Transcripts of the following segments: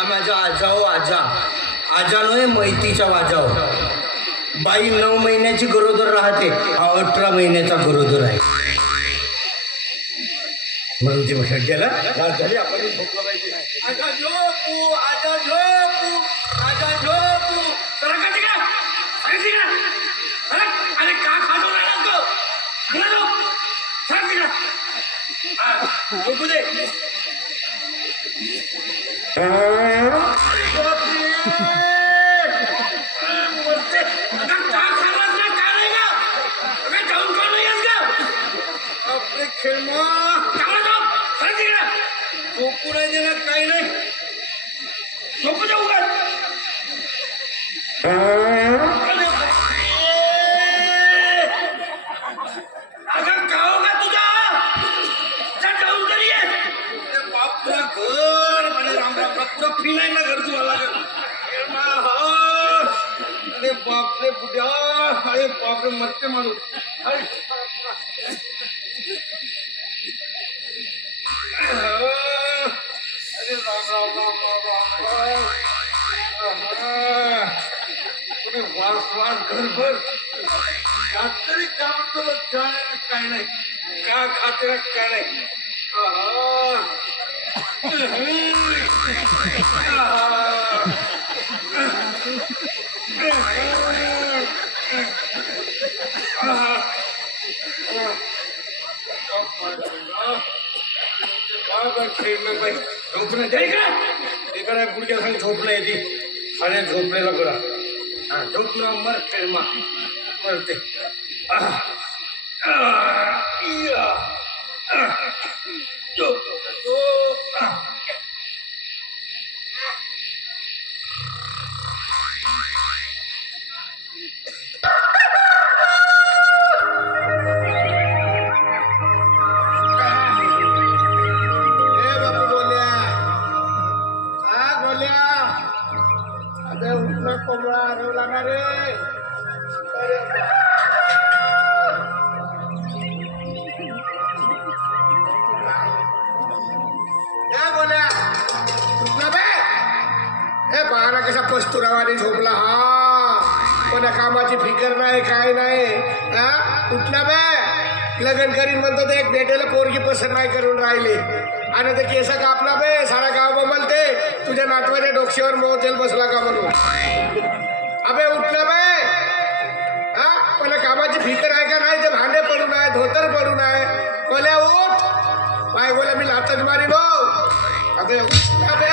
हा माझा आजाओ आजा आजा नव्हे मैतीच्या वाजाओ. बाई 9 महिन्याची गरोदर राहते, हा 18 महिन्याचा गरोदर आहे. म्हणून ते खड्ड्याला झाली आपण झोपला पाहिजे. आजा झोपू आजा झोपू आजा झोपू. चला का तिकडे अरे का खाजो राहिला तो सांग तिकडे झोपू दे. खेळ झोपू नाही देणार काही नाही. झोपू जाऊ का अगं गाव का तुझा जाऊन तरी बाप तुला घर म्हणे राम राम तुला फी नाही ना घर तुला अरे बापरे बुड्या. अरे बापरे मरते माणूस. अरे राम राम राम राम राम वास वास घरभर तरी त्याबद्दल काय नाही का खाते काय नाही. झोपणं इकडे पुढच्या संग झोपणं येते आणि झोपलेला करा. हा झोपणं मर खेळमा मरते. कोंबडा हरवला ना रे. बोल्या हे पाहना कसा पस्तुरावाने झोपला. हा कोणा कामाची फिकर नाही काय नाही. हा उठला बे लग्न करीन म्हणतो ते एक भेटेला पोरगी पसंत नाही करून राहिली आणि ते केस कापला बे सारा गाव बमलते तुझ्या नातवाच्या डोक्यावर मोतेल बसला का म्हणून. अबे उठलं बे. हा पण कामाची फिकर आहे का नाही. ते भांडे पडून आहे धोतर पडून आहे. कोल्या उठ पाय बोला मी लातच मारी भाऊ. अबे अबे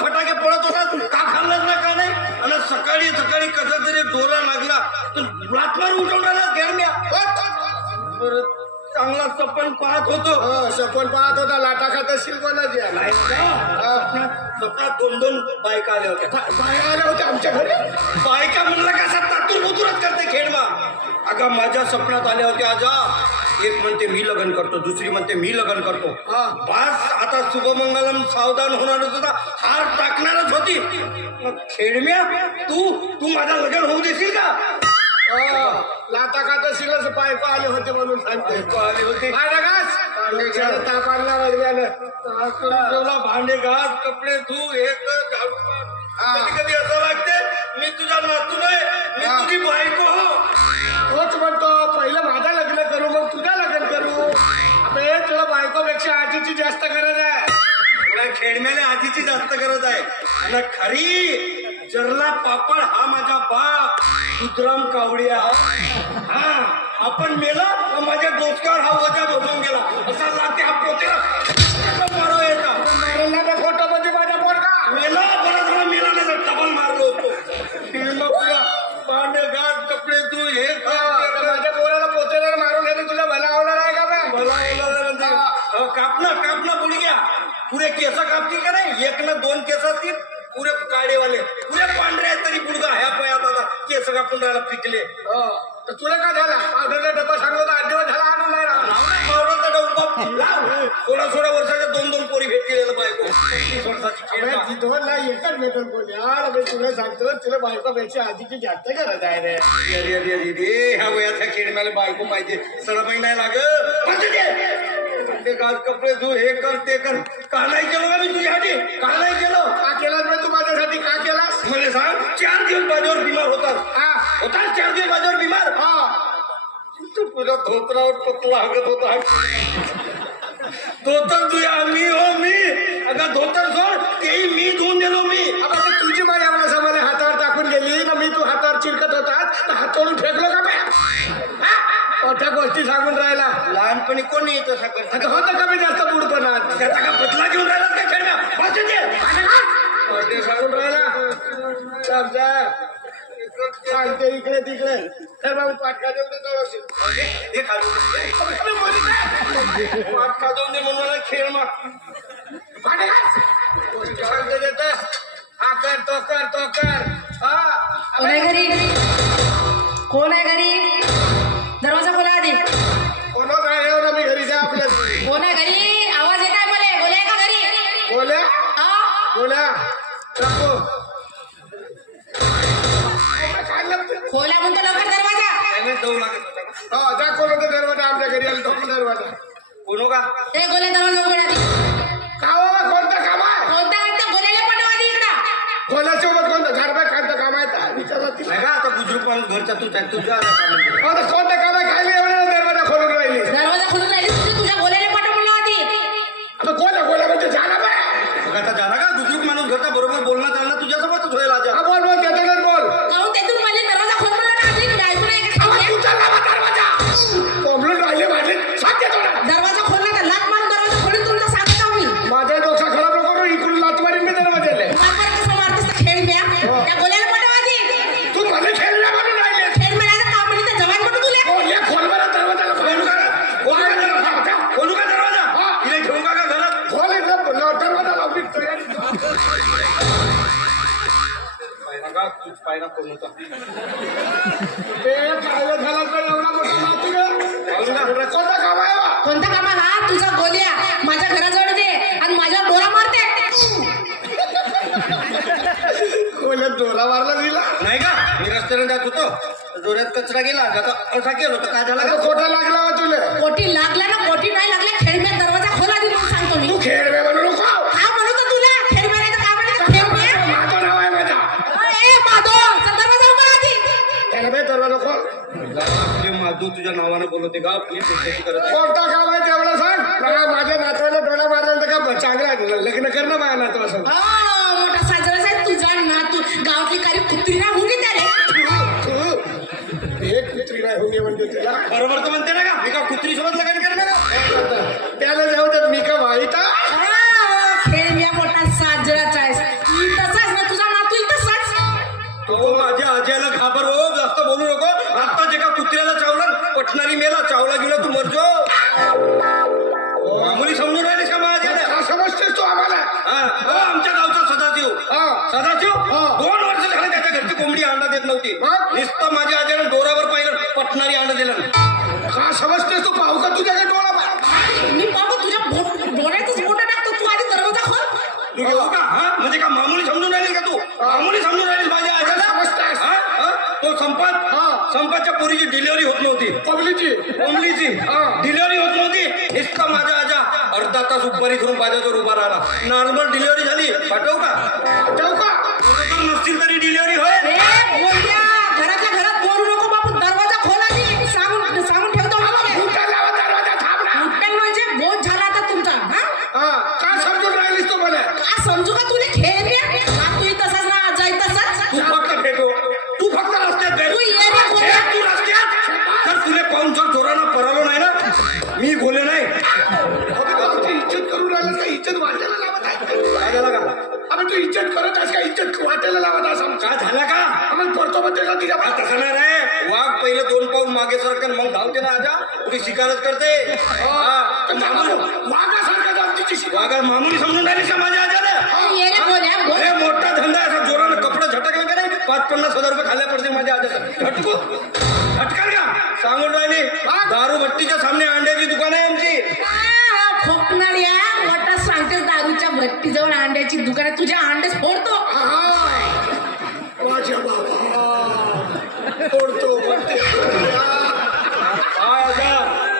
फटाके पडत होता का खाल्लाच ना का नाही. आणि सकाळी सकाळी कसा तरी डोरा लागला तर लातमार उठवून आला गरम्या. चांगला सपन पाहत होतो. सपन पाहत होता लाटा खात असतील कोणाची सकाळ 2-2 बायका आल्या होत्या. बाया आल्या होत्या आमच्या घरी. बायका म्हणलं का असा तातूर बुतूरच करते खेळवा. अगं माझ्या स्वप्नात आल्या होत्या आजा. एक म्हणते मी लग्न करतो दुसरी म्हणते मी लग्न करतो. बस आता शुभमंगलम सावधान होणारच होता हार टाकणारच होती. मग खेळम्या तू माझा लग्न होऊ देशील का. लाता खात असतीलच बायको आले होते म्हणून सांगते. आले होते ताप आणला ठेवला भांडे घास कपडे धू हे कर झाडू मार. कधी कधी असं वाटते मी तुझा नातू नाही मी तुझी बायको हो. तोच म्हणतो पहिलं माझं लग्न करू मग तुझं लग्न करू. अबे तुला बायकोपेक्षा आजीची जास्त गरज आहे. तुला खेळण्याला आजीची जास्त गरज आहे. आणि खरी जरला पापड हा माझा बाप रुद्राम कावडिया. हा आपण मेला माझ्या डोसक्यावर हा वजा बसवून गेला असा लाते हा पोतेला मारो येता. फोटो मध्ये माझा पोरगा मेला बरं झाला मेला नाही टबल मारलो होतो. भांडे घास कपडे तू हे माझ्या पोराला पोतेला मारून घेतो तुला भला होणार आहे का बे. भला होणार कापणं बोली घ्या. पुरे केस कापतील का नाही. 1 ना 2 केस असतील पुरे काळेवाले पुरे पांढरे आहेत तरी बुडगा ह्या पयात आता केस कापून राहायला पिकले. तर तुला काय झाला पावडरचा डब्बा सांगतो 8 दिवस झाला आणून नाही राहिला. पावडरचा डब्बा 16 वर्षाच्या 2-2 पोरी भेटलेलं बायको. 30 वर्षाची 2 नाही एकच भेटल कोणी. यार तुला सांगतो तुला बायकोपेक्षा आधीची जास्त गरज आहे रे. रे ह्या वयात ह्या खेळण्याला बायको पाहिजे. सडपाई नाही लागत. आज कपडे धु, हे कर ते कर. का नाही केलं का मी तुझ्यासाठी? का नाही केलं? का केलास बे तू माझ्यासाठी? का केलास मला सांग. 4 दिवस माझ्यावर बिमार होतात. हा 4 दिवस माझ्यावर बिमार. हा तुझ्या धोत्रावर पतला हगत होता. धोतर तुझ्या मी हो मी. अगं धोतर सोड, तेही मी धुवून दिलो मी. आता तर तुझी माय एवढा मला हातावर टाकून गेली ना, मी तू हातावर चिरकत होतात तर हात तोडून फेकलो का बे? मोठ्या गोष्टी सांगून राहिला. लहानपणी कोणी येतं साखर आता होतं कमी जास्त बुडपणा. त्याचा का बदला घेऊन राहिला काय खेळण्या? गोष्टी सांगून राहिला. समजा सांगते इकडे तिकडे. तर बाबू पाटका देऊ दे थोडंसं. हे खालून पाठ खाजवून दे म्हणून मला खेळ माग. गोष्टी सांगते देत. हा कर तो कर तो कर. कोण आहे घरी? कोण आहे घरी? दरवाजा खोला आधी. कोण नाही हो ना मी घरी जा आपल्या. कोण आहे घरी? आवाज येत आहे मला. बोला आहे का घरी? बोल्या हा? बोल्या टाकू. खोला म्हणतो लवकर दरवाजा. त्याने जाऊ लागत होता का? हा जा कोण होतं दरवाजा आमच्या घरी आला तो दरवाजा. कोण हो का? ते गोल्या दरवाजा उघड आधी. का बाबा कोणतं काम आहे? कोणता म्हणतो गोल्याला पाठवा आधी इकडं. कोणासोबत कोणतं घर बाय खातं काम आहे का? विचारलं तिला. नाही का आता बुजुर्ग माणूस घरचा तूच आहे. तुझ्या आता काम आहे. आता कोणतं काम आहे? खायला एवढं दरवाजा खोलून राहिली. दरवाजा खोलून राहिली तुझ्या गोल्याला पाठव म्हणलं आधी. आता कोण कोणा म्हणजे झाला बाय. मग आता झाला का? बुजुर्ग माणूस घरचा बरोबर बोलणं चालणं तुझ्यासोबतच होईल आज. हा बोल बोल त्याच्याकडे बोल. काहून त्यातून मला दरवाजा खोल म्हणलं ना आधी. तुला ऐकू नाही का? आवाज उचलला बा दरवाजा. कोंबडून राहिले माझे. सांग थोडा. दरवाजा खोलला तर लात मारून दरवाजा खोलून तुमचा सांगत आहो मी. माझा डोका खराब नको करू. इकडून लात मारीन मी दरवाजाले. मारणार कसं मारतेस तर खेळ म्या. त्या गोल्याला पाठव आधी. तू मला खेळल्या म्हणून राहिले. खेळ मिळायचं काम म्हणजे तर जवान म्हणून तुला. हो ये खोल बरं दरवाजाला. खोल खोलू का दरवाजा? तिला घेऊ का घरात? खोल एकदम दरवाजा लावली तयारी. पायना कोण होता? ते काय झाला तर एवढा मोठा नातू ग. कोणतं काम आहे बा? कोणता कामा? हा तुझा गोल्या माझ्या घराजवळ दे आणि माझ्यावर डोरा मारते. खोल्यात डोला मारला दिला. नाही का? मी रस्त्याने जात होतो, जोरात कचरा गेला. आता असा केलं तर काय झालं आता का? खोटा लागला हो तुला. कोटी लागला ना कोटी नाही लागला. खेळम्या दरवाजा खोला दे म्हणून सांगतो मी. तू खेळ रे म्हणू नको. हा म्हणू तर तुला खेळ मिळायचं काम म्हणजे खेळम्या. माझं नाव आहे माझा. ए माधव चल दरवाजा उघड आधी. त्याला बाई दरवाजा खोल. आपले माधू तुझ्या नावाने बोलवते का? आपली चौकशी करत आहे. कोणतं काम आहे तेवढं सांग. मला माझ्या नातवाला डोळा मारला तर का चांगला आहे. लग्न करणं माझ्या नातवासोबत. मोठा साजरा आहे तुझा ना. तू गावातली कारी कुत्री ना होऊन घेते रे. एक कुत्री नाही होऊन म्हणजे त्याला बरोबर तर म्हणते ना का? मी का कुत्री सोबत लग्न करणार? त्याला जाऊ तर मी का माहित खेळम्या मोठा साजराचा आहेस. मी तसाच ना तुझा नातू तसाच. हो माझ्या आज्याला घाबर हो. जास्त बोलू नको. आता जे का कुत्र्याला चावलं पटणारी मेला. चावला गेला तू मरजो. मामुली समजून राहिलीस का माझ्याला? का समजतेस तू आम्हाला? हो आमच्या गावचा सदाशिव. सदाशिव हा. 2 वर्ष झाले त्याच्या घरची कोंबडी अंडा देत नव्हती. मग? नुसतं माझ्या आज्यानं डोरावर पाहिलं पटणारी अंडा दिलं. का समजतेस तू? पाहू का तुझ्याकडे डोळा मार. मी पाहू तुझ्या डोळ्यातच बोट टाकतो. तू आधी दरवाजा खोल. तू घेऊ का? हा म्हणजे का मामुली समजून राहिली का तू? मामुली समजून राहिलीस माझ्या आज्याला? समजतेस? तो संपातच्या पोरीची डिलिव्हरी होत नव्हती. कोंबलीची हा. डिलिव्हरी होत नव्हती. नुसता माझ्या आजा अर्धा तास उभारी करून माझ्यावर उभा राहिला. नॉर्मल डिलिव्हरी झाली. पाठवू का? बरोबर नसतील तरी डिलिव्हरी होय. बोलल्या घरातल्या घरात बोलू नको बापू. दरवाजा खोल आधी. सांगून ठेवतो. उठ्ठल म्हणजे बोध झाला आता तुमचा. का समजून राहिलीस तू मला? का समजू का तुला खेळ म्या? तू तसाच ना आजाई तसाच. तू फक्त भेटो. तू फक्त रस्त्यात भेट. तू ये रे गोल्या. तू रस्त्यात जर तुला पाहून जर जोरानं परालो नाही ना मी बोले नाही. इज्जत करून राहिलं का? इज्जत वाटायला लावत आहे. काय झालं का? अबे तू इज्जत करत आहेस का? इज्जत वाटायला लावत आहेस. काय झालं का? आम्हाला पडतो पण त्याला तिच्या हा तसं नाही रे. वाघ पहिले 2 पाऊल मागे सरकन मग धावते ना आजा. तुझी शिकारच करते. वाघासारखा जाऊन तिची शिकार. वाघा मामुली समजून राहिलीस का माझ्या आजाला? ये रे गोल्या बोल. अरे मोठा धंदा असा जोरानं कपडा झटकला का नाही 5-50 हजार रुपये खाल्ल्या पडते माझ्या आजाला. झटकाल का? सांगून राहिली. दारू भट्टीच्या सामने अंड्याची दुकान आहे आमची. खोकणार या मोठा सांगतेस दारूच्या भट्टीजवळ अंड्याची दुकान आहे. तुझ्या अंडेच फोडतो. माझ्या बाबा ओढतो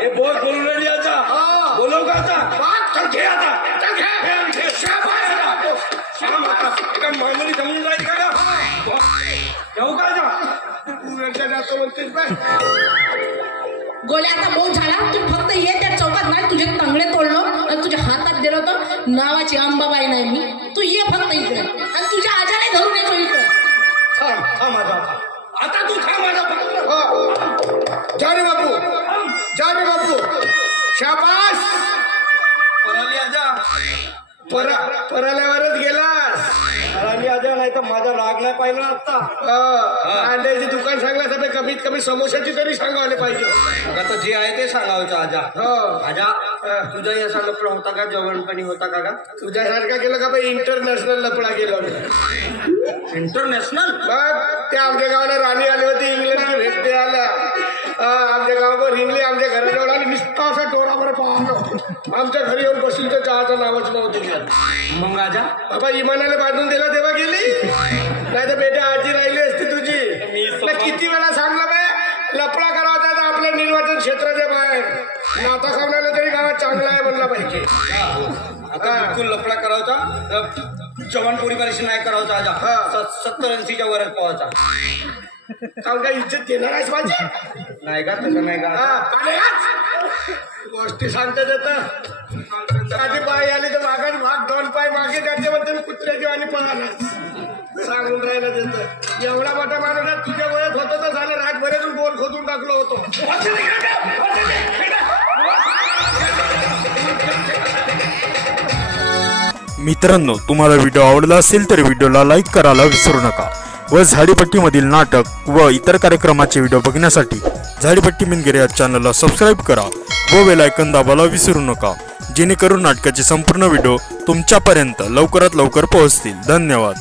हे बोल बोलून राहिली आजा. बोलव का आता? गोल्या आता बहुत झाला. तू फक्त ये त्या चौकात ना तुझे तंगडे तोडलो आणि तुझ्या हातात दिलं तर नावाची अंबाबाई नाही मी. तू ये फक्त इकडे आणि तुझ्या आजाने धरून येतो इकडे. थांब माझा आता तू थांब माझा फक्त. जा रे बापू शाबास. पराली आजा पराल्यावरच गेलास. पराली आजा नाही तर माझा राग नाही पाहिला आता. अंड्याची दुकान सांगला तर कमीत कमी समोशाची तरी सांगावले पाहिजे. आता जे आहे ते सांगावचं आजा. हो आजा तुझा असा लपडा होता का जवळपणी होता का? तुझ्यासारखा केलं का बाई इंटरनॅशनल लपडा गेला. इंटरनॅशनल ते आमच्या गावाला राणी आली होती इंग्लंडची भेट द्यायला. आमच्या गावावर हिंगली आमच्या घराजवळ आली. नुसता असा डोळावर पाहलो. आमच्या घरी येऊन बसली तर चहाचं नावच नव्हतं. मग आजा बाबा इमानाला बांधून दिला तेव्हा गेली. नाही तर बेटा आजी राहिली असती तुझी. किती वेळा सांगलं बे लपडा करायचा तर आपल्या निर्वाचन क्षेत्राच्या बाहेर. नाता खावण्याला तरी गावात चांगला आहे म्हणला पाहिजे. आता बिलकुल लफडा करावचा. जवानपुरी परीक्षा नाही करावचा आजा. 70-80च्या वरच पावायचा. काऊन काय इज्जत देणार आहेस माझी? नाही का तसं नाही का? गोष्टी सांगतात आता. आधी पाय आली तर मागाच भाग 2 पाय मागे त्याच्याबद्दल कुत्र्याची आणि पळाला सांगून राहिलं त्याचं. एवढा मोठा माणूस आहे तुझ्या वयात होतं तर झालं. रातभरातून बोल खोदून टाकलो होतो. मित्रांनो, तुम्हाला व्हिडिओ आवडला असेल तर व्हिडिओला लाईक करायला विसरू नका व झाडीपट्टीमधील नाटक व इतर कार्यक्रमाचे व्हिडिओ बघण्यासाठी झाडीपट्टी मिनगिरे या चॅनलला सबस्क्राईब करा व बेल आयकॉन दाबायला विसरू नका, जेणेकरून नाटकाचे संपूर्ण व्हिडिओ तुमच्यापर्यंत लवकरात लवकर पोहोचतील. धन्यवाद.